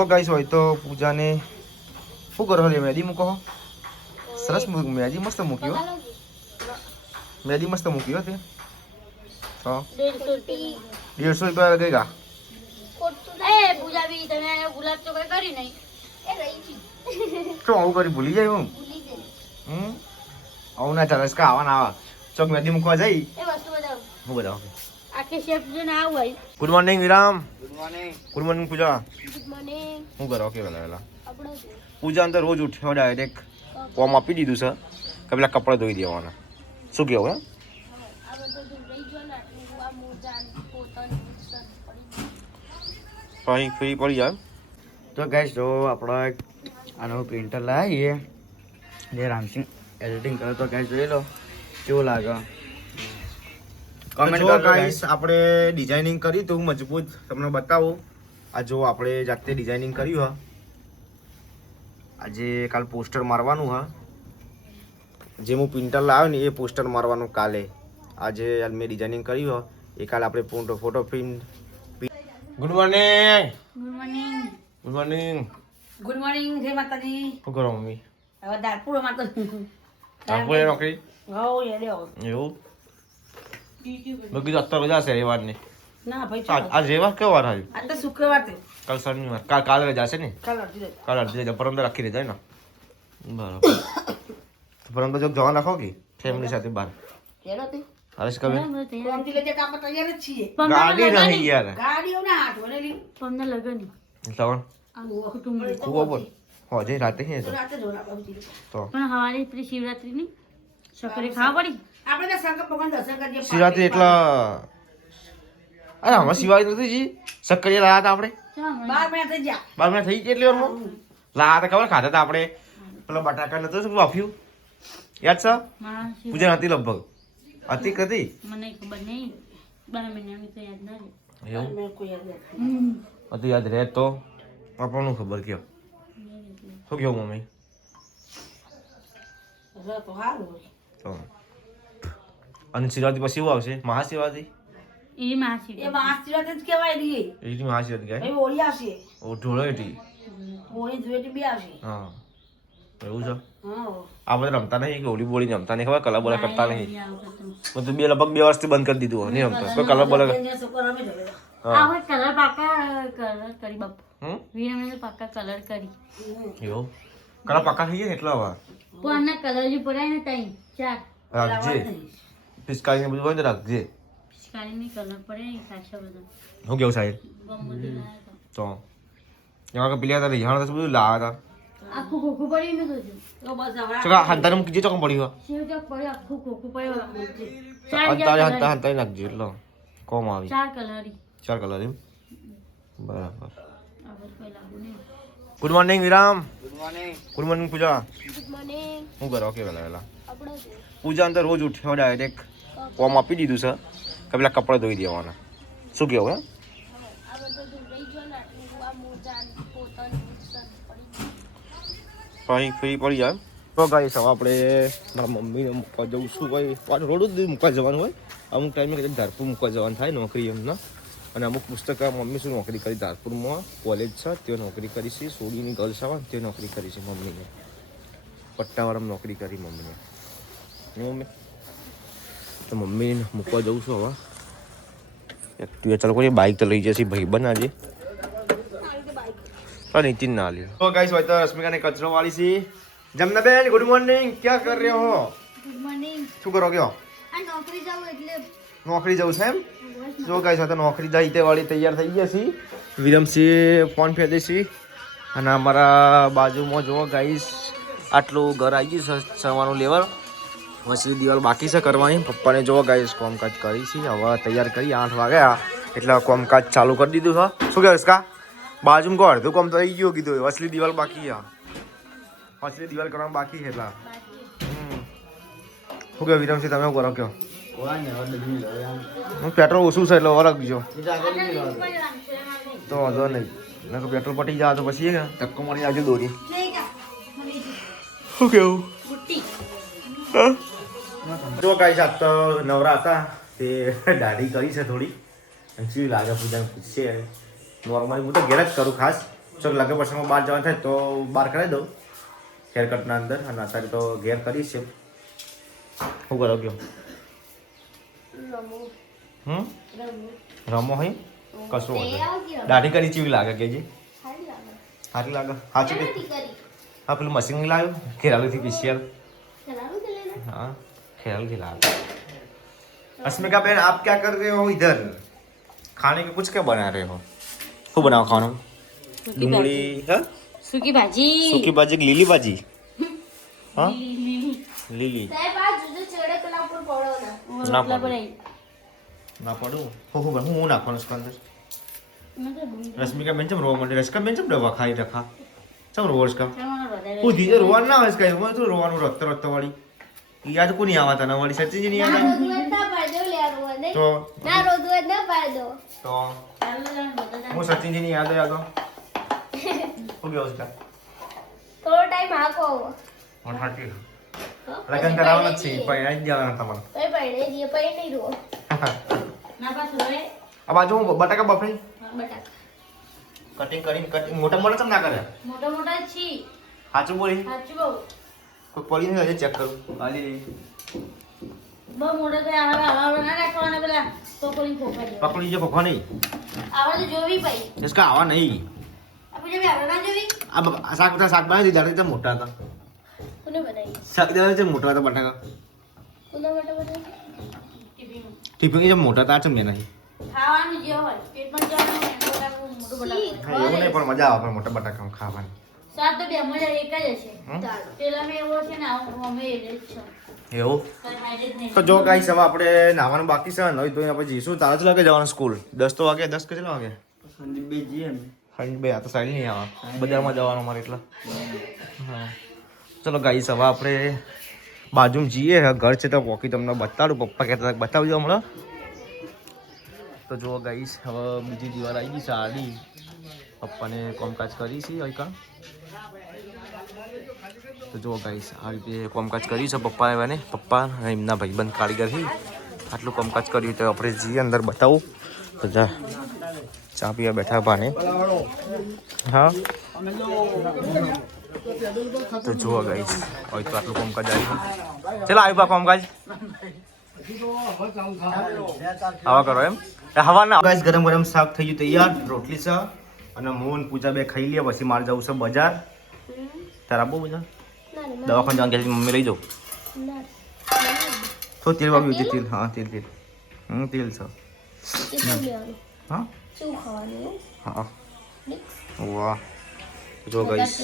તો ગાઈસ હોય તો પૂજાને શું કરો લે મેદી મૂકો સરસ મેદી મસ્ત મૂકી હો મેદી મસ્ત મૂકી હો તે તો 150 રૂપિયા લગેગા પૂજા બી તમે ગુલાબ તો કઈ કરી નહીં એ રહી તો આવું કરી ભૂલી જાય હું આવું ના ચાલે કા આવા ના આવા ચોક મેદી મૂકવા જઈ એ વસ્તુ બતાવો હું બતાવો આખી શેપ જો ના આવ ભાઈ ગુડ મોર્નિંગ વિરામ ગુડ મોર્નિંગ પૂજા ગુડ મોર્નિંગ હું કરો કે વેલા આપણો પૂજા અંદર રોજ ઉઠ્યો ડાયરેક્ટ કોમ આપી દીધું છે કે પેલા કપડાં ધોઈ દેવાના શું કેવું હે આ બધું રહી ગયો ને આ મોજાન પોતન પાણી ફ્રી પડી જાય તો ગાઈસ જો આપણા આનો પ્રિન્ટર લાવીએ જે રામસિંગ એડિટિંગ કરે તો ગાઈસ જોઈ લો કેવું લાગે કમેન્ટ કરો ગાઈસ આપણે ડિઝાઇનિંગ કરી તો મજબૂત તમને બતાવું આ જો આપણે જાતે ડિઝાઇનિંગ કર્યું હા આજે કાલ પોસ્ટર મારવાનું હા જે હું પ્રિન્ટર લાવ્યો ને એ પોસ્ટર મારવાનું કાલે આજે મેં ડિઝાઇનિંગ કર્યું હા એ કાલે આપણે photo print good morning good morning good morning good morning જય માતાજી. શું કરો મમ્મી હવે દાળપુરો માં તો આપણે નોકરી હો એ લ્યો એવું મેં કીધું અત્યારે રજા છે રવિવારની ના ભાઈ આજ રવિવાર કેવો વાર આવ્યો આ તો શુક્રવાર તે કાલ શનિવાર કાલ રજા છે ને કાલ અડધી રાત. કાલ અડધી રજા પરમ તો રાખી રજા ને બરાબર પરમ તો જો જવાન રાખો કે ફેમિલી સાથે બહાર કેરો તે હરેશ કબે કોમથી લેજે કામ તૈયાર જ છીએ ગાડી નહીં યાર ગાડીઓ ના હાથ વળેલી પમને લગન તવણ આવું કુટુંબ કુવો બોલ હોજે રાતે હે તો રાતે જોડા બાબુજી તો પણ હવારે પેલી શિવરાત્રી ની સકરે ખાવા પડી આપણે તો શંકર ભગવાન દર્શન કરીએ શિવરાત્રી એટલા અરે આમાં શિવાજી નથી જી સક્કરિયા લાયા હતા આપણે 12 મહિના થઈ ગયા 12 મહિના થઈ કેટલી વારમાં લાયા હતા ખબર ખાતા હતા આપણે પેલા બટાકા નતો શું વાફ્યું યાદ છે પૂજા હતી લગભગ હતી કદી મને ખબર નહીં 12 મહિનાની તો યાદ ના રહે એવું મેં કોઈ યાદ નથી. હતું યાદ રહે તો આપણને ખબર કયો શું કહ્યું મમ્મી હવે તો હારું હોય. તો અને શિવરાત્રી પછી શું આવશે મહાશિવરાત્રી એ માસી એ આશીર્વાદ જ કહેવાય રી એટલી મહાશિવરાત્રી એ ગાય હોળી આવશે ઓ ઢોળેટી હોળી ધુળેટી બી આવશે હા એવું છે હા આ બધા રમતા નહીં કે હોળી બોળી રમતા નહીં ખબર કલર બોલા કરતા નહીં બધું લગભગ 2 વર્ષથી બંધ કરી દીધું નહીં રમતા કોઈ કલર બોલા છોકરા રમે છે બધા. હા હવે કલર પાકા કલર કરી બાપુ હમ વીરમને પાકા કલર કરી એવું કલર પાકા થઈ ગયા એટલા વાર પણ કલર જે પડાય ને તઈ 4 રાખજે પિસ્કારી ને બધું હોય ને રાખજે પિચકારીની કલર પડે ને ખાસા બધા હું કેવું સાહેબ ગમતી લાયા તો એમાં કે પેલા હતા રિહાણ તો બધું લાવ્યા હતા આખું ખોખું પડી ને તો તો બસ હવે ચકા હંતાને મૂકી ચોકમ પડી ગયો શિવ ચોક પડે આખું ખોખું પડ્યું હંતાને હંતાને નાખજે એટલે કોમ આવી 4 કલરી 4 કલર એમ બરાબર હવે કોઈ લાગુ નહીં ગુડ મોર્નિંગ વિરામ ગુડ મોર્નિંગ પૂજા ગુડ મોર્નિંગ હું કરો કે વેલા આપણો પૂજા અંદર રોજ ઉઠ્યો ડાયરેક્ટ કોમ આપી દીધું છે કે પેલા કપડાં ધોઈ દેવાના શું કેવું હે આ બધું રહી ગયો ને આ મોજાન પોતન પાણી ફ્રી પડી જાય તો ગાઈસ હવે આપણે મારા મમ્મીને મૂકવા જવું છું ભાઈ પાછું રોડ જ મૂકવા જવાનું હોય અમુક ટાઈમે કદાચ ધારપુર મૂકવા જવાનું થાય નોકરી એમના અને અમુક પુસ્તક મમ્મી શું નોકરી કરી ધારપુરમાં કોલેજ છે તે નોકરી કરી છે સોડીની ગર્લ્સ આવે તે નોકરી કરી છે મમ્મીને પટ્ટાવાળામાં નોકરી કરી મમ્મીને મમ્મી તો મમ્મીને મૂકવા જવું છું હવે એક્ટિવા ચાલો કોઈ બાઇક તો લઈ જશે ભાઈ બનાજે નીતિન ના લ્યો તો ગાઈસ હોય તો રશ્મિકાને કચરો વાળી છે જમના બેન ગુડ મોર્નિંગ ક્યાં કર રહ્યો હો ગુડ મોર્નિંગ શું કરો કયો આ નોકરી જાવ એટલે નોકરી જવું છે એમ જો ગાઈસ હોય તો નોકરી જાય તે વાળી તૈયાર થઈ ગયા છે વિરમસિંહ ફોન ફેદે છે અને અમારા બાજુમાં જુઓ ગાઈસ આટલું ઘર આવી ગયું છે સવારનું લેવલ વસલી દિવાલ બાકી છે કરવાની પપ્પાને જોવો ગાઈસ કોમકાજ કરી છે હવે તૈયાર કરી 8 વાગ્યા એટલે કોમકાજ ચાલુ કરી દીધું છે શું કહેશ કા બાજુમાં કો અડધું કામ તો આવી ગયું કીધું વસલી દિવાલ બાકી છે વસલી દિવાલ કરવાનું બાકી છે એટલા શું કહે વિરમસિંહ તમે કરો કયો પેટ્રોલ ઓછું છે એટલે વરગ જો તો વાંધો નહીં પેટ્રોલ પટી જાય તો પછી ધક્કો મળી આવજો દોરી શું કેવું જો ગાઈસ આજ તો નવરા હતા તે દાઢી કરી છે થોડી શું લાગે પૂજાને પૂછશે નોર્મલી હું તો ઘેર જ કરું ખાસ ચલો લાગે પછી હું બહાર જવાનું થાય તો બહાર કરાવી દઉં હેરકટના અંદર અને અત્યારે તો ઘેર કરીશ શું કરો ગયો રમો હોય કશું વાંધો દાઢી કરી ચીવી લાગે કે જી સારી લાગે સાચું કે હા પેલું મશીન લાવ્યું ખેરાલુથી પીસીઆર हाँ खेल खिला अस्मिका बहन आप क्या कर रहे हो इधर खाने के कुछ क्या बना रहे हो શું બનાવો ખાવાનું ડુંગળી હા સૂકી ભાજી સૂકી ભાજી કે લીલી ભાજી હા લીલી ના પડું હું નાખવાનું છે અંદર રશ્મિકા બેન ચમ રોવા માંડે રશ્મિકા બેન ચમ દવા ખાઈ રખા ચમ રોવર્સ કા હું ધીરે રોવાનું ના આવે કઈ હું તો રોવાનું રખતો વાળી યાદ કોની આવા તને વાળી સચિનજી ની યાદ તો હું સચિનજી ની યાદ હું ગયો उसका થોડો ટાઈમ આકો और हाथी લગન કરાવવાનું છે પણ આઈ જવાનું તમારે પૈ નહીં રો ના પાસ રોય આ બાજુ બટાકા બફરી બટાકા કટિંગ મોટા મોટા ચમ ના કરે મોટા મોટા છી સાચું બોલી સાચું બહુ કોઈ પડી નહીં હજે ચેક કરું હાલી બહુ મોટા તો આવા ના રાખવાના પેલા પકોડી ફોફા જેવા પકડી જે ખોખા નહીં આવા તો જોવી પઈ इसका आवा नहीं આપણે જે આવડા ના જોવી अब શાક બનાવી દીધા એટલે મોટા હતા કોને બનાવી શાક દીધા એટલે મોટા હતા બટાકા કોના માટે બનાવી ટિફિન જે મોટા હતા ચમ નહીં ખાવાનું જે હોય પેટમાં જવાનું બટાકું મોટું બટાકું એવું નહીં પણ મજા આવે પણ મોટા બટાકા ખાવાની સ્વાદ તો બે મજા એક જ હશે પેલા મેં એવો છે ને અમે એ જ છે એવું તો જો ગાઈસ હવે આપણે નાવાનું બાકી છે નહીં તો આપણે જઈશું તારા જ લાગે જવાનું સ્કૂલ 10 તો વાગે 10 કેટલા વાગે બે આ તો સાઈડ નહીં આવા બજારમાં જવાનું અમારે એટલે હા ચલો ગાઈસ હવે આપણે બાજુમાં જઈએ ઘર છે તો પોકી તમને બતાડું પપ્પા કહેતા હતા બતાવજો હમણાં તો જુઓ ગાઈસ હવે બીજી દિવાલ આવી ગઈ સાડી પપ્પાને કોમકાજ કરી છે અહીં તો જુઓ ગાઈસ આ રીતે કોમકાજ કર્યું છે પપ્પા એવાને પપ્પા અને એમના ભાઈબંધ કારીગર છે આટલું કોમકાજ કર્યું તો આપણે જઈએ અંદર બતાવું તો જા ચા પીવા બેઠા પાને હા તો જુઓ ગાઈસ હોય તો આટલું કોમકાજ આવ્યું ચલો આવ્યું બા કોમકાજ હવા કરો એમ હવા ના ગાઈસ ગરમ ગરમ શાક થઈ ગયું તૈયાર રોટલી છે અને મોહન પૂજા બે ખાઈ લે પછી મારે જવું છે બજાર તારા બહુ બજાર દવાખાને જવાનું કે મમ્મી લઈ જાઉં તો તેલ વાગ્યું છે તેલ હા તેલ તેલ તેલ છે હા હા વાહ જો ગાઈસ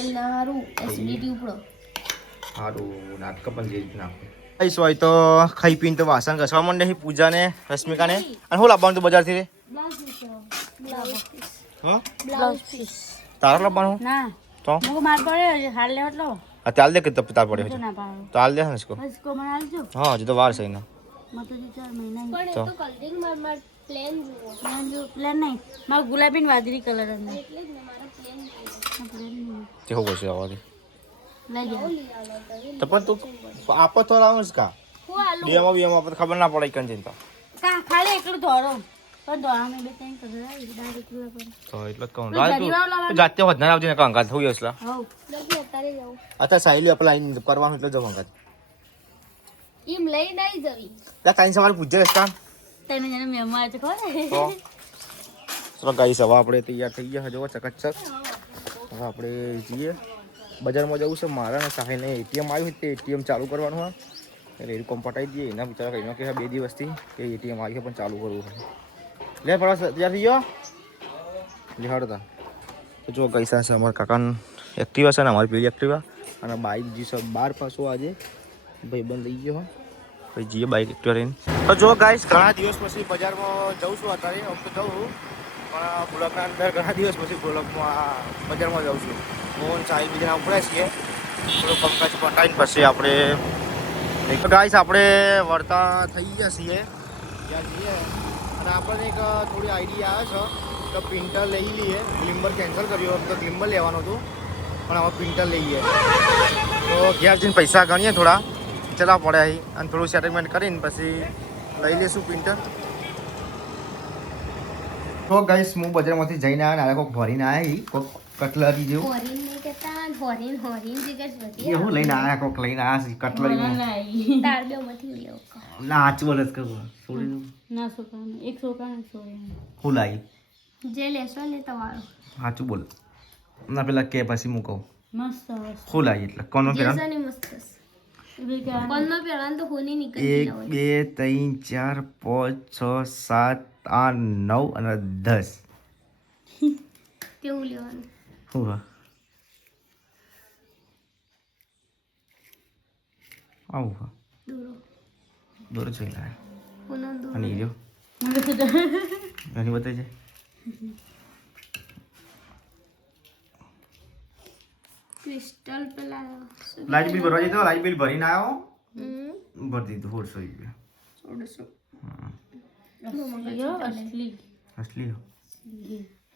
સારું નાટક પણ જે નાખું ગાઈસ હોય તો ખાઈ પીને તો વાસણ ઘસવા માંડે છે પૂજાને રશ્મિકાને અને શું લાવવાનું તું બજારથી રે હા બ્લાઉઝ પીસ તારા લાવવાનું ના તો મુકો માર પડે હાલ લેવટલો તાલ દે કે તાર પડે તો ના પાડો તો હાલ દે ને इसको इसको बना लीजो हाँ हजू तो वार सही ना मत तो 4 महीना तो जो प्लान नहीं मार गुलाबी ने वादरी कलर है તે હો ગયો આવાથી ले जा તો પણ તું આપો તો લાવ इसका હું આલુ બીએમાં આપણે ખબર ના પડે કન ચિંતા કા ખાલી એકલું ધોરો પણ ધોરા મે બે ત્રણ કલર આવી ડાયરેક્ટ કલર પર તો એટલે કહું રાજ તું જાતે હોત ના આવજે ને કાંગા થઈ હસલા હો લગી અત્યારે જાવ અત્યારે સાઈલી અપ્લાય કરવાનું એટલે જવાનું કાંગ ઈમ લઈ નહીં જવી લા કાઈ સવાલ પૂછજે રસ્તા તને જને મેમો આવે તો તો ચલો ગાઈસ હવે આપણે તૈયાર થઈ ગયા જો ચકચક હવે આપણે જઈએ બજારમાં જવું છે મારા ને સાહેને એટીએમ આવ્યું તે એટીએમ ચાલુ કરવાનું હા એટલે એ કોમ પટાઈ દઈએ એના બિચારા કહીને કે 2 દિવસથી કે એટીએમ આવી પણ ચાલુ કરવું છે લે ફળા તૈયાર થઈ ગયો લે હડતા તો જો ગઈસા છે અમારા કાકાને એક્ટિવા છે ને અમારી પેલી એક્ટિવા અને બાઇક જે છે 12 પાછો આજે ભાઈબંધ લઈ ગયો પછી જઈએ બાઇક એક્ટિવા લઈને તો જો ગાઈસ ઘણા દિવસ પછી બજારમાં જઉં છું અત્યારે આમ તો જઉં પણ બ્લોકના અંદર ઘણા દિવસ પછી બ્લોકમાં બજારમાં જાઉં છું મોહન સાહેબ બીજાના ઉપડ્યા છીએ થોડું પંકજ પટાઈને પછી આપણે ગાઈસ આપણે વળતા થઈ ગયા છીએ ત્યાં જઈએ અને આપણને એક થોડી આઈડિયા આવે છે તો પ્રિન્ટર લઈ લઈએ ગ્લિમ્બર કેન્સલ કર્યું તો ગ્લિમ્બર લેવાનું હતું પણ હવે પ્રિન્ટર લઈએ તો ઘેર જઈને પૈસા ગણીએ થોડા ચલા પડે અહીં અને થોડું સેટલમેન્ટ કરીને પછી લઈ લઈશું પ્રિન્ટર તો ગાઈસ હું બજારમાંથી જઈને આવ્યા ને કોઈક ભરીને આવ્યા કોઈક કટલરી જેવું હોરીન નહીં કહેતા હોરીન હોરીન જે કહેતી એ હું લઈને આયા કોક લઈને આયા છે કટલરી તાર બે માંથી લેવો ના આચું બોલે કરું છોડી દઉં ના છોકરાને એક છોકરાને છોડીને હું લાવી જે લેશો ને તમારો સાચું બોલ ના પેલા કે પછી હું કહું મસ્ત હું લાવી એટલે કોનો પેલા જેસાની મસ્ત કોનો પેલા તો હોની નીકળી 1 2 3 4 5 6 7 8 9 અને 10 કેવું લેવાનું હું હા આવું હા દૂરો દોર જોઈ લાય કોનો દૂરો અને ઈ રહ્યો એની બતાવી છે ક્રિસ્ટલ પેલા લાઇટ બિલ ભરવા જતો લાઇટ બિલ ભરીને આવ્યો હમ ભરી દીધું 150 રૂપિયા અસલી હો.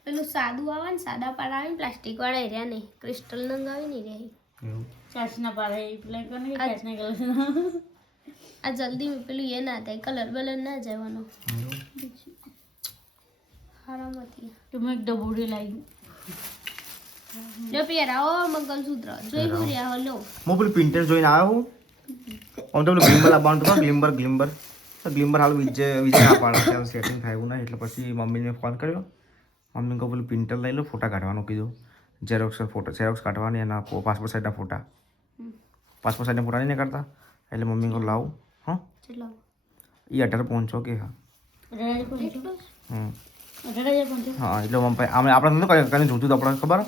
પેલું સાદું આવે ને સાદા પાડા આવે ને પ્લાસ્ટિક વાળા એરિયા નહીં ક્રિસ્ટલ નંગાવી નહીં રહે એવું ચાચના પાડા પેલા કોને ચાચના કલર આ જલ્દી પેલું એ ના થાય કલર બલર ના જવાનો હારામાંથી તમે એક ડબોડી લાવી જો પહેરાવો મંગલસૂત્ર જોઈ હું રહ્યા લો હું પેલું પિન્ટર જોઈને આવ્યો હું આમ તો પેલું ગ્લિમ્બર લાવવાનું હતું ગ્લિમ્બર હાલ વિજય ના પાડે છે સેટિંગ થાય એવું ના એટલે પછી મમ્મીને ફોન કર્યો મમ્મી કહું પેલું પિન્ટર લઈ લો ફોટા કાઢવાનું કીધું ઝેરોક્સ કાઢવાની એના પાસપોર્ટ સાઇઝના ફોટા નહીં કરતા એટલે મમ્મી કહું લાવું હા ચલો એ 18 કે હા હા એટલે મમ્મી આપણે નતું કરીને જોતું તો આપણે ખબર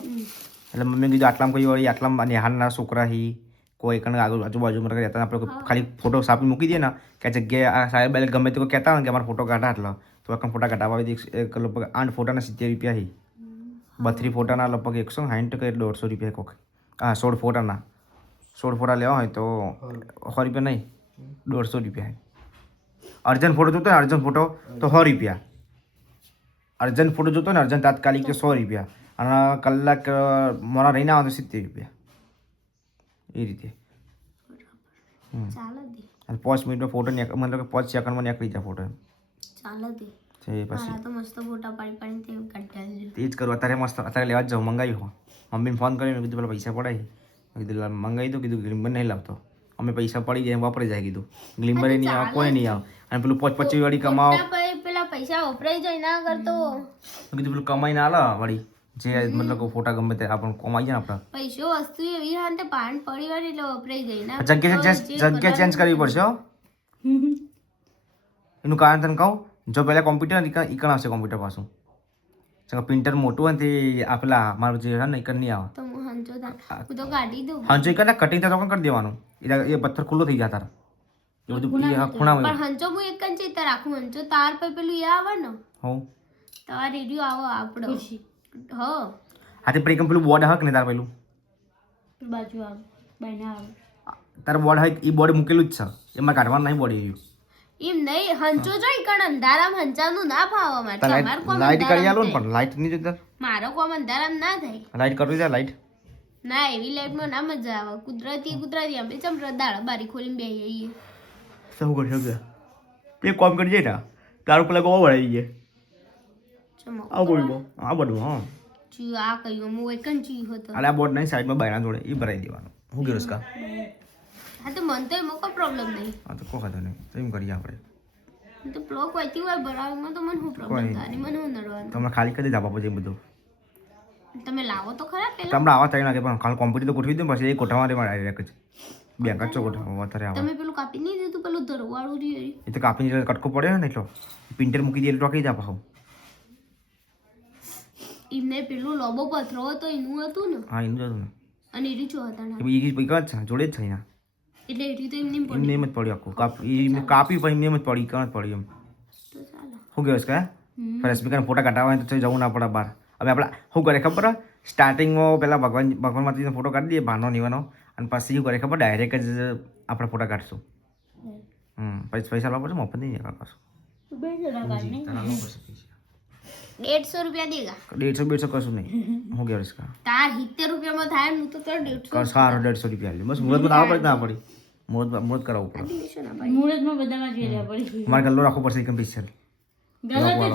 એટલે મમ્મી કીધું આટલામાં કોઈ વળી આટલામાં નેહાલના છોકરા હી કોઈ કણ આજુબાજુમાં રહેતા આપણે ખાલી ફોટો સાપી મૂકી દઈએ ને કે જગ્યાએ સાહેબ ગમે તે કોઈ કહેતા હોય કે અમારા ફોટો કાઢા એટલા તો એકમ ફોટા કાઢવા એક લગભગ 8 ફોટાના 70 રૂપિયા હી 32 ફોટાના લગભગ 160 કે 150 રૂપિયા કોક હા 16 ફોટાના 16 ફોટા લેવા હોય તો 100 રૂપિયા નહીં 150 રૂપિયા અર્જન્ટ ફોટો જોતો ને અર્જન્ટ ફોટો તો 100 રૂપિયા અર્જન્ટ ફોટો જોતો ને અર્જન્ટ તાત્કાલિક તો 100 રૂપિયા અને કલાક મોડા રહીને આવે તો 70 રૂપિયા એ રીતે ચાલો દે અને 5 મિનિટનો ફોટો મતલબ કે 5 સેકન્ડમાં નીકળી જાય ફોટો ચાલો દે છે પછી મારા તો મસ્ત ફોટા પાડી તે કાઢ્યા તે જ કરું અત્યારે મસ્ત અત્યારે લેવા જ જાઉં મંગાવી હો મમ્મીને ફોન કરીને કીધું પેલા પૈસા પડાય કીધું મંગાવી દો કીધું ગ્લિમ્બર નહીં લાવતો અમે પૈસા પડી જાય વાપરી જાય કીધું ગ્લિમ્બર નહીં આવે કોઈ નહીં આવે અને પેલું 25 વાળી કમાવો પેલા પૈસા વપરાઈ જાય ના કરતો કીધું પેલું કમાઈને આલે વળી જે મતલબ કે ફોટા ગમે તે આપણને કમાઈ જાય ને આપણે પૈસો વસ્તુ એવી હા ને પાન પડી વાર એટલે વપરાઈ જાય ના જગ્યા ચેન્જ કરવી પડશે હો એનું કારણ તને કહું જો પહેલાં કોમ્પ્યુટર ઈકણ આવશે કોમ્પ્યુટર પાછું પ્રિન્ટર મોટું હોય ને તે આ પેલા મારું જે છે ને ઈકણ નહીં આવે તો હું હંચો હું તો કાઢી દઉં હંચો ઈકણ કટિંગ તો કરી દેવાનું એ પથ્થર ખુલ્લો થઈ જાય તાર એ બધું ખૂણા પણ હંચો હું એક જ ચેતા રાખું હંચો તાર પર પેલું એ આવે ને હોવ તાર રેડિયો આવો આપણો હો હા તે પેલું બોર્ડ હક ને તાર પેલું બાજુ આવે બહાર આવે તાર બોર્ડ હોય એ બોર્ડ મૂકેલું જ છે એમાં કાઢવાનું નહીં બોર્ડ એવું એમ નહીં હંચો જોઈ કણ અંધારામ હંચાનું ના ફાવવા માટે તમાર કોમ લાઈટ કરી આલો ને પણ લાઈટ નહીં જોઈતા મારો કોમ અંધારામ ના થાય લાઈટ કરવી છે લાઈટ ના એવી લાઈટમાં ના મજા આવે કુદરતી આપણે ચમ દાળ બારી ખોલીને બેહીએ આવીએ શું કરી શકે એક કામ કરી જાય ને તારું પેલા ગોવા વળાઈ જાય ચમો આ બોર્ડ આ બોર્ડ હા ચી આ કયું હું એક જ ચી હતો અરે આ બોર્ડ નહીં સાઈડમાં બાયણા જોડે એ ભરાઈ દેવાનું હું ગયો કા હા તો મન તો એમાં કોઈ પ્રોબ્લેમ નહીં હા તો કોઈ નહીં તો એમ કરીએ આપણે તો બ્લોક વાંચી હોય ભરાવમાં તો મને શું પ્રોબ્લેમ થાય મને શું નડવાનું તમને ખાલી કરી ધાબા પછી બધું તમે લાવો તો ખરા પેલા તમને આવા થઈ નાખે પણ ખાલી કોમ્પ્યુટર તો ગોઠવી દો પછી એ ગોઠવવા મારે ડાયરેક્ટ જ બેંક જ ગોઠવવા અત્યારે આવે તમે પેલું કાપી નહીં દીધું પેલું ધરવાળું રહ્યું એ તો કાપીને કટકો પડે ને એટલો પિન્ટર મૂકી દે એટલે ટોકી જા પાછું એમને પેલું લોબો પથરો હતો એનું હતું ને હા એનું જ હતું ને અને એરી છો હતા ને એ જ છે જોડે જ છે અહીંયા એટલે એરી તો એમની એમને એમ જ પડ્યું આખું કાપી પણ એમને એમ જ પડી કાં જ પડી એમ તો ચાલો શું કહેવાય કે ફરે સ્પીકરના ફોટા કાઢવા તો જવું ના પડે બહાર હવે આપણે શું કરે ખબર સ્ટાર્ટિંગમાં પહેલાં ભગવાન માતાજીનો ફોટો કાઢી દઈએ ભાનો નીવાનો અને પછી શું કરે ખબર ડાયરેક્ટ જ આપણે ફોટા કાઢશું પછી પૈસા લાવવા પડશે મફત નહીં પાછું 150 રૂપિયા દેગા 150 કશું નહીં શું કહેવાય કા તાર 70 રૂપિયામાં થાય હું તો 150 સારો 150 રૂપિયા લે બસ મુહૂર્તમાં આવવા પડે ના પડી મુહૂર્ત કરાવવું પડે મુહૂર્તમાં બધામાં જોઈ લેવા પડી મારે ગલ્લો રાખવો પડશે એકમ પિક્ચર ગલ્લો એવો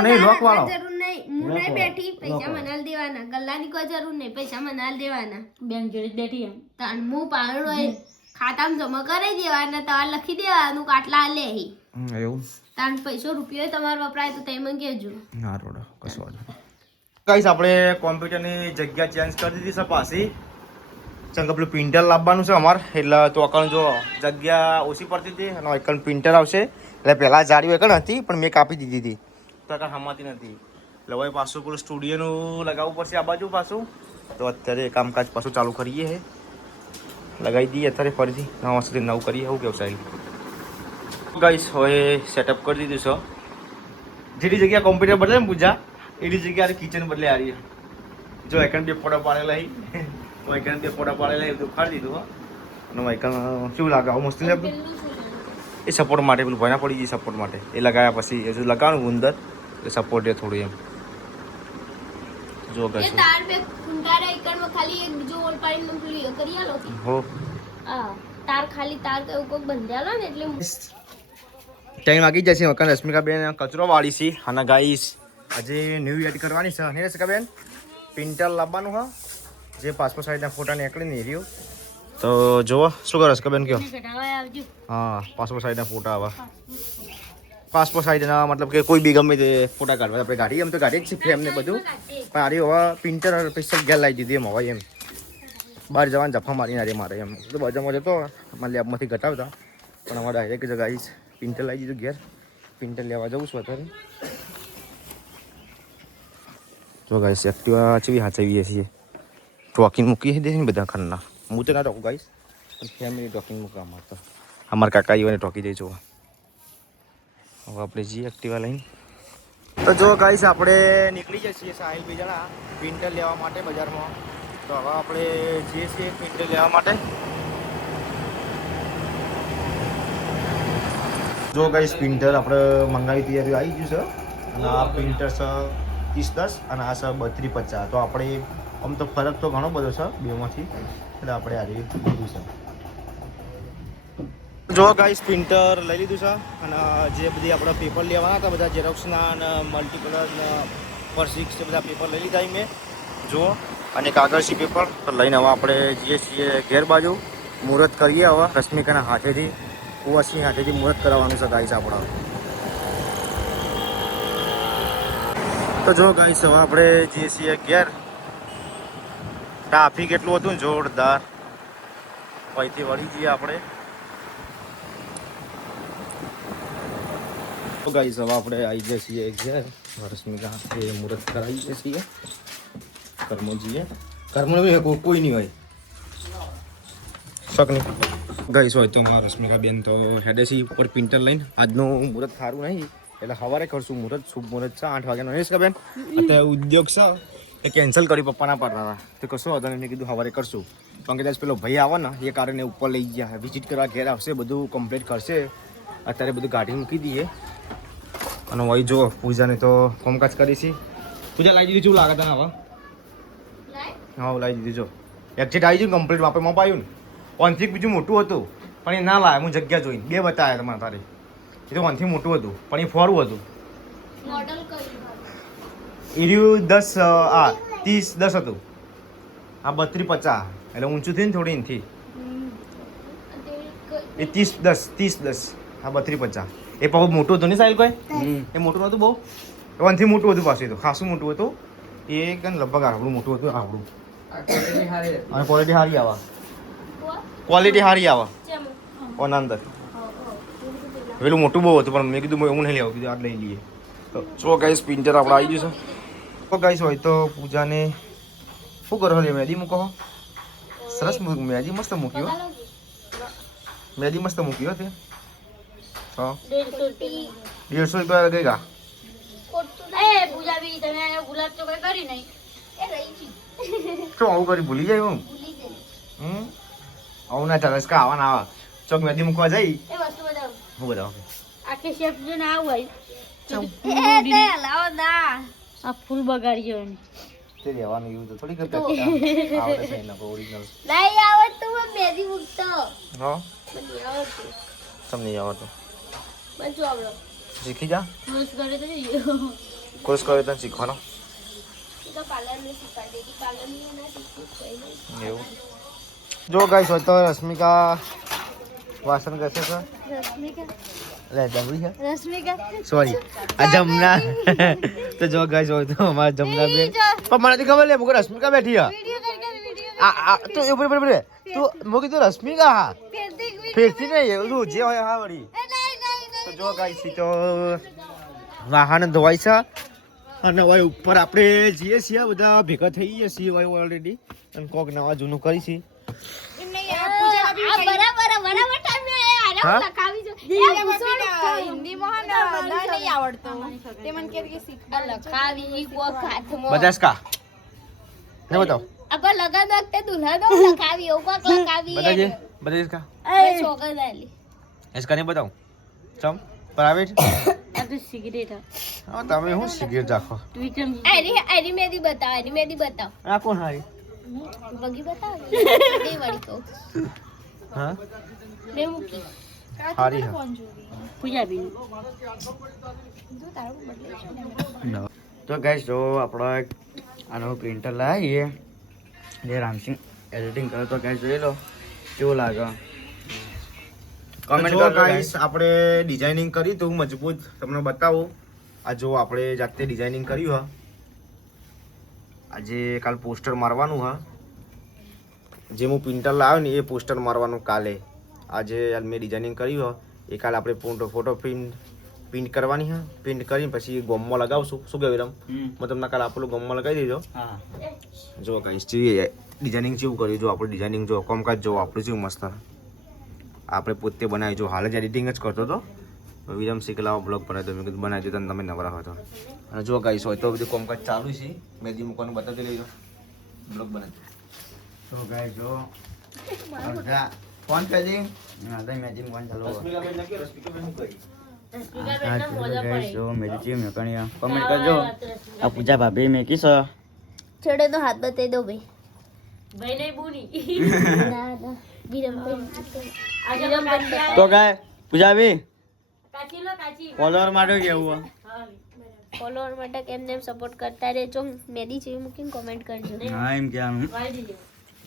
નહીં, લોક વાળો. જરૂર નહીં, હું નહીં બેઠી, પૈસા મને આલ દેવાના. ગલ્લાની કોઈ જરૂર નહીં, પૈસા મને આલ દેવાના. બેંક જોડે બેઠી એમ. તાન હું પાડો ખાતામાં જમા કરી દેવાના, તમારે લખી દેવાનું કાટલા લે. એવું તાન પૈસો રૂપિયો તમારે વપરાય તો તમે કહેજો. હા રોડ કશો વાંધો ગાઈસ આપણે કોમ્પ્યુટરની જગ્યા ચેન્જ કરી દીધી છે પાછી ચંગ પેલું પ્રિન્ટર લાવવાનું છે અમારે એટલે તો અકણ જો જગ્યા ઓછી પડતી હતી અને એકણ પ્રિન્ટર આવશે એટલે પહેલાં જાડી એકણ હતી પણ મેં કાપી દીધી હતી તો અકણ હમાતી નથી એટલે હવે પાછું પેલું સ્ટુડિયોનું લગાવવું પડશે આ બાજુ પાછું તો અત્યારે કામકાજ પાછું ચાલુ કરીએ છે લગાવી દઈએ અત્યારે ફરીથી નવા સુધી નવું કરીએ એવું કેવું સાહેબ ગાઈસ હવે સેટઅપ કરી દીધું છે જેની જગ્યા કોમ્પ્યુટર બદલે ને પૂજા એની જગ્યાએ કિચન બદલે આ રહી જો એકણ બે ફોટા પાડેલા એકણ બે ફોટા પાડેલા બધું ખાડી દીધું અને એકણ શું લાગે આવું મસ્ત લાગે એ સપોર્ટ માટે પેલું ભયના પડી ગઈ સપોર્ટ માટે એ લગાવ્યા પછી હજુ લગાવવાનું અંદર એટલે સપોર્ટ એ થોડું એમ જો એ ગાઈસ તાર બે ખૂંટા રે એકડમાં ખાલી એક બીજો ઓલ પાડીને પેલું કરી આલો કે હો આ તાર ખાલી તાર કે કોક બંધાલો ને એટલે ટાઈમ વાગી જશે વખત રશ્મિકાબેન કચરો વાળી છે અને ગાઈસ આજે ન્યૂ એડ કરવાની છે અને રશ્મિકાબેન પ્રિન્ટર લાવવાનું હા જે પાસપોર્ટ સાઈઝના ફોટા નીકળી નહીં રહ્યું તો જુઓ શું કરો રશ્મિકાબેન કહો આવજો. હા પાસપોર્ટ સાઈઝના ફોટા આવા પાસપોર્ટ સાઈઝના મતલબ કે કોઈ બી ગમે તે ફોટા કાઢવા આપણે ગાડી એમ તો ગાડી જ છે ફ્રેમ ને બધું પણ આરી હવે પ્રિન્ટર સ્પેશિયલ ઘેર લાવી દીધી એમ હવે એમ બહાર જવાનું જફા મારીને આરે મારે એમ તો બજારમાં જતો અમારા લેબમાંથી ઘટાવતા પણ અમારે ડાયરેક્ટ જગ્યા આવીશ પ્રિન્ટર લાવી દીધું ઘેર પ્રિન્ટર લેવા જવું છું અત્યારે જો ગાઈસ એક્ટિવા ચેવી હાચવીએ છીએ ટોકિંગ મૂકી દે ને બધા ખાના હું તો ના ટોકું ગાઈસ પણ ફેમિલી ટોકિંગ મૂકવા માંગતો અમારા કાકા ઈવાને ટોકી દે જોવા હવે આપણે જઈએ એક્ટિવા લઈને તો જો ગાઈસ આપણે નીકળી જઈએ છીએ સાહિલ બે જણા પ્રિન્ટર લેવા માટે બજારમાં તો હવે આપણે જઈએ છીએ પ્રિન્ટર લેવા માટે જો ગાઈસ પ્રિન્ટર આપણે મંગાવી તૈયારી આવી ગયું છે અને આ પ્રિન્ટર છે 3010 અને આ છે 3250 તો આપણે આમ તો ફરક તો ઘણો બધો છે બેમાંથી એટલે આપણે આ લીધું છે જો ગાઈસ પ્રિન્ટર લઈ લીધું છે અને જે બધી આપણે પેપર લેવાના હતા બધા ઝેરોક્સના અને મલ્ટીકલર પર6 બધા પેપર લઈ લીધા મેં જુઓ અને કાગળસી પેપર તો લઈને હવે આપણે જઈએ છીએ ઘેર બાજુ મુહૂર્ત કરીએ હવે રશ્મિકાના હાથેથી કુવાસી હાથેથી મુહૂર્ત કરાવવાનું છે ગાઈસ આપણા તો જો ગાઈસ હવે આપણે જઈએ છીએ ઘેર ટ્રાફિક એટલું હતું ને જોરદાર અહીંથી વળી જઈએ આપણે તો ગાઈસ હવે આપણે આવી જઈએ છીએ ઘેર રશ્મિકા એ મુહૂર્ત કરાવી જઈએ છીએ કર્મો જઈએ કર્મો કોઈ નહીં હોય શક નહીં ગાઈસ હોય તો મારા રશ્મિકા બેન તો હેડેસી ઉપર પ્રિન્ટર લઈને આજનું મુહૂર્ત સારું નહીં એટલે સવારે કરશું મુહૂર્ત શુભ મુહૂર્ત છે 8 વાગ્યાનો રશ્મિકા બેન અત્યારે ઉદ્યોગ છે એ કેન્સલ કરી પપ્પાના પાડતા તે કશો હતો મેં કીધું સવારે કરશું કારણ કે કદાચ પેલો ભાઈ આવે ને એ કારણે ઉપર લઈ ગયા વિઝિટ કરવા ઘેર આવશે બધું કમ્પ્લીટ કરશે અત્યારે બધું ગાડી મૂકી દઈએ અને વહી જો પૂજાને તો કામકાજ કરીશી પૂજા લાવી દીધી શું લાગે તને હવે હા લાવી દીધી જો એક્ઝેટ આવી ગયું કમ્પ્લીટ વાપરમાં પાયું ને ઓનથી બીજું મોટું હતું પણ એ ના લાવે હું જગ્યા જોઈને બે બતાવ્યા તમારે તારે એ તો ઓનથી મોટું હતું પણ એ ફોરું હતું મોડલ એર્યું 3010 હતું આ 3250 એટલે ઊંચું થયું ને થોડી એનથી એ 3010 આ 3250 એ પાછું મોટું હતું ને સાહેલ કોઈ એ મોટું નહોતું બહુ ઓનથી મોટું હતું પાછું એ તો ખાસું મોટું હતું એ કઈ લગભગ આવડું મોટું હતું આવડું અને ક્વોલિટી સારી આવે ક્વોલિટી સારી આવે ઓના અંદર પેલું મોટું બહુ હતું પણ મેં કીધું હું નહીં લેવું કીધું આ લઈ લઈએ તો જો ગાઈસ પ્રિન્ટર આપણે આવી ગયું છે તો ગાઈસ હોય તો પૂજાને શું કરો લે મેદી મૂકો સરસ મેદી મસ્ત મૂકી હો મેદી મસ્ત મૂકી હો તે હા 150 રૂપિયા ગઈ ગા શું આવું કરી ભૂલી જાય હું આવું ના ચાલે કા આવવાના આવા ચોક મેદી મૂકવા જઈ હું બતાવો આખી શેપ જો ના આવું આ ફૂલ બગાડી જવાનું તે રહેવાનું એવું તો થોડી કરતા આવડે છે એના ઓરિજિનલ નહીં આવડતું પણ મેદી મૂકતો હા મને આવડતું તમને નહીં આવડતું મને શું આવડો શીખી જા કોર્સ કરે તો જઈએ કોર્સ કરે તને શીખવાનો તો પાર્લરને શીખવાડી દે પાર્લરની ના શીખવું એવું જો ગાઈસ હોય તો રશ્મિકા વાસણ ઘસે છે રશ્મિકા લે જમરી છે રશ્મિકા સોરી આ જમના તો જો ગાઈસ હોય તો અમારા જમના બેન પણ મને ખબર લે મુકો રશ્મિકા બેઠી છે આ તો એ ઉપર તું મુકી તો રશ્મિકા હા ફેરથી નહીં એવું જે હોય હા વળી તો જો ગાઈસ તો વાહન ધોવાય છે અને હવે ઉપર આપણે જઈએ છીએ બધા ભેગા થઈ ગયા છીએ હવે ઓલરેડી અને કોક નવા જૂનું કરી છે બધાસકા ને બતાવ આપા લગન વખતે દુલ્હા નો લખાવી એવું કોક લખાવી બતાજે બતાજે એ છોકરા આલી इसका नहीं बताऊं चम प्राइवेट આ તો સિગરેટ हाँ तमे हूँ सिगरेट રાખો આરી મેદી બતાવ આ કોણ હારી બગી બતાવ દે વાળી કહું હા બે મૂકી હારી હા પૂજાબી તો ગાઈસ જો આપણો આનો પ્રિન્ટર લાવીએ જે રામસિંહ એડિટિંગ કરે તો ગાઈસ જોઈ લો કેવું લાગે કમેન્ટ કરો ગાઈસ આપણે ડિઝાઇનિંગ કરી તો મજબૂત તમને બતાવું આ જો આપણે જાતે ડિઝાઇનિંગ કર્યું હા આજે કાલ પોસ્ટર મારવાનું હા જે હું પ્રિન્ટર લાવ્યો ને એ પોસ્ટર મારવાનું કાલે આજે મેં ડિઝાઇનિંગ કર્યું હા એ કાલે આપણે ફોટો પ્રિન્ટ કરવાની હા પ્રિન્ટ કરીને પછી ગોમમાં લગાવશું શું કહેવાય રમ હું તમને કાલે આપણું ગોમમાં લગાવી દેજો હા જો ગાઈસ ડિઝાઇનિંગ કેવું કર્યું જો આપણું ડિઝાઇનિંગ જો કામકાજ જો આપણું જેવું મસ્ત આપણે પોતે બનાવી જો હાલ જ એડિટિંગ જ કરતો હતો વિરમ શીખલાવો બ્લોગ બનાવ્યો મેં કીધું બનાવી દીધો તમે નવરા હતો અને જો ગાઈસ હોય તો બધું કામકાજ ચાલુ છે મેદી મૂકવાનું બતાવી લેજો બ્લોગ બનાવી તો ગાઈસ જો ફોન કરી ના તો મેચિંગ ફોન ચાલુ ગાઈસ જો મેચિંગ મે કણિયા કમેન્ટ કરજો આ પૂજા ભાભી મે કિસ છોડે તો હાથ બતાવી દો ભાઈ ભાઈ નહીં બુની ના ના વિરમ તો ગાય પૂજા ભાભી કાચી લો કાચી ફોલોવર માટે કેવું ફોલોઅર માટે કેમને સપોર્ટ કરતા રહેજો મેદી જેવી મૂકીને કોમેન્ટ કરજો હા એમ કહેવાનું વાઈ દીજો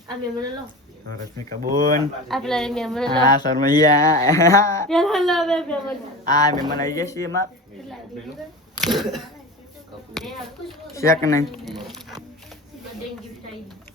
આ મેમણે લો રશ્મિકા બોન આપલા મેમણે લો હા શર્મૈયા પેલા લો બે મેમણે આ મહેમાન આવી ગયા છે એમાં શેક નહીં બર્થડે ગિફ્ટ આવી